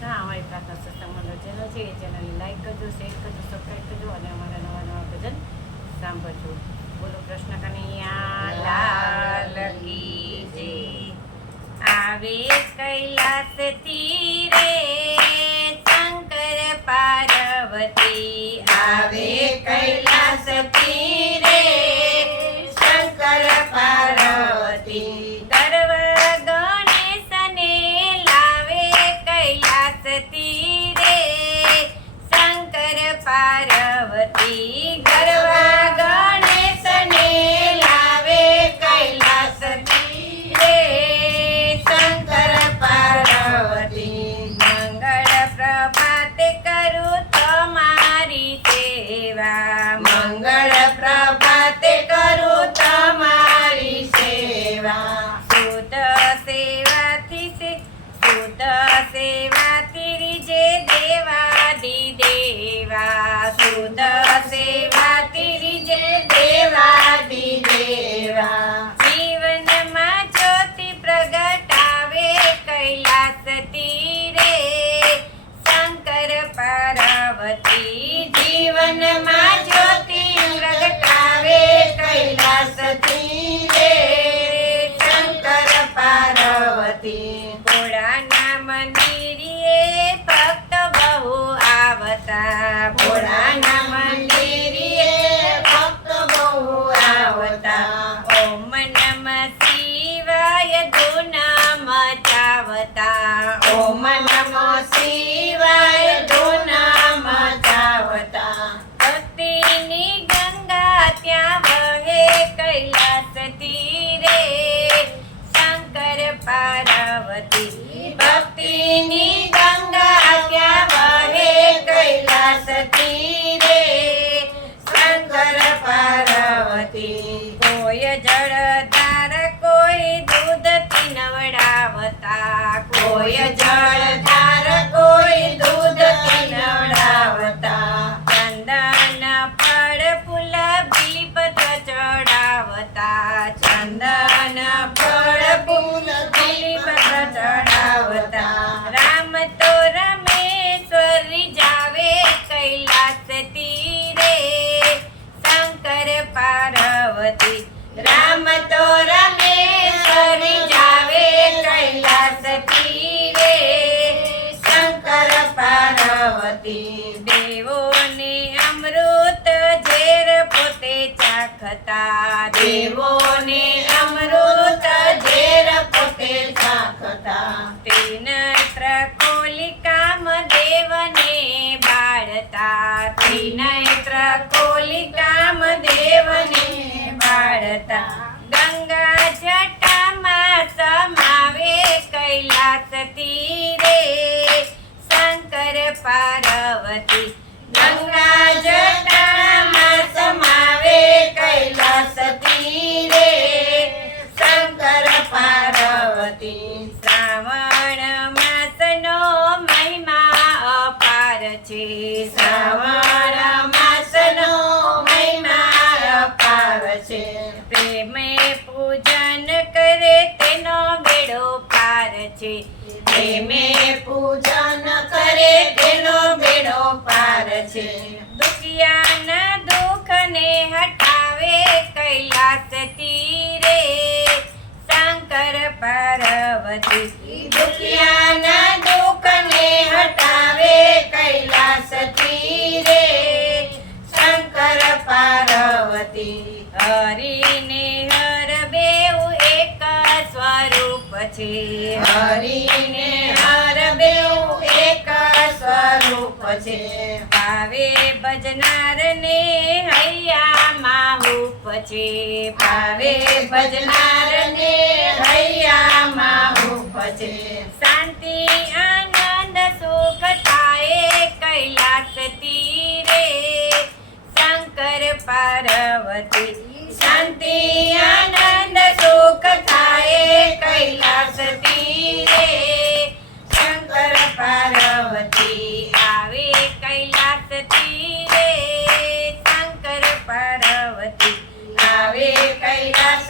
હા, અમારી પ્રાર્થના સત્સંગ મંડળ ચેનલ છે એ ચેનલને લાઈક કરજો, શેર કરજો, સબસ્ક્રાઈબ કરજો અને અમારા નવા નવા ભજન સાંભળજો. બોલો કૃષ્ણ કનૈયા લાલ કી જય. આવે કૈલાસથી રે શંકર પાર્વતી, આવે કૈલાસથી રે શંકર પાર્વતી. ગર્વ ગણેશને લાવે કૈલાસથી રે શંકર પાર્વતી. ગર્વ ગણેશને લાવે કૈલાસથી રે શંકર પાર્વતી. મંગળ પ્રભાતે કરું તમારી સેવા, મંગળ પ્રભાતે કરું તમારી સેવા. શુદ્ધ સેવાથી રીજે દેવાદી દેવા, શુદ્ધ સેવાથી રીજે દેવાદી દેવા. જીવનમાં જ્યોતિ પ્રગટાવે કૈલાસથી રે શંકર પાર્વતી. જીવનમાં જ્યોતિ પ્રગટાવે કૈલાસથી રે શંકર પાર્વતી. ભોળાના મંદિરે ભક્ત બહુ આવતા, ભોળાના મંદિરે ભક્ત બહુ આવતા. ઓમ નમઃ શિવાય ધૂન મચાવતા, ઓમ નમઃ શિવાય ધૂન મચાવતા. ભક્તિની ગંગા ત્યાં વહે કૈલાસથી રે શંકર પાર્વતી. ભક્તિની ગંગા ત્યાં વહે કૈલાસથી રે શંકર પાર્વતી. કોઈ જળધાર કોઈ દૂધથી નવડાવતા, કોઈ જળધાર કોઈ દૂધથી નવડાવતા. ચંદન ફળ ફૂલ બીલીપત્ર ચડાવતા, ચંદન ફળ ફૂલ બીલીપત્ર ચડાવતા. રામ તો રમેશ્વરી જાવે કૈલાસથી રે શંકર પાર્વતી. રામ તો રમેશ્વરી જાવે કૈલાસથી રે શંકર પાર્વતી. દેવોને અમૃત ઝેર પોતે ચાખતા, દેવોને અમૃત ઝેર પોતે ચાખતા. ત્રિનેત્ર કોલિકામ દેવને બાળતા, ત્રિનેત્ર કોલિકામ દેવને બાળતા. ગંગા જટામાં સમાવે કૈલાસથી રે શંકર પાર્વતી. ગંગા જટામાં સમાવે કૈલાસથી રે શંકર પાર્વતી. શ્રાવણ માસનો મહિમા અપાર છે, શ્રાવણ માસનો મહિમા અપાર છે. પ્રેમે પૂજન કરે તેનો બેડો પાર છે, પ્રેમે પૂજન કરે તેનો બેડો પાર છે. દુખિયાના દુઃખને હટાવે કૈલાસથી રે શંકર પાર્વતી. દુખિયાના દુઃખને હટાવે કૈલાસથી રે શંકર પાર્વતી. હરિને હર બેઉ એક સ્વરૂપ છે, હરિને હર બેઉ એક સ્વરૂપ છે. ભાવે ભજનારને હૈયામાં હૂપ છે, ભાવે ભજનારને હૈયામાં હૂપ છે. શાંતિ આનંદ સુખ થાય કૈલાસથી રે શંકર પાર્વતી. શાંતિ આનંદ સુખ થાય કૈલાસથી રે શંકર પાર્વતી. આવે કૈલાસથી રે શંકર પાર્વતી. આવે કૈલાસ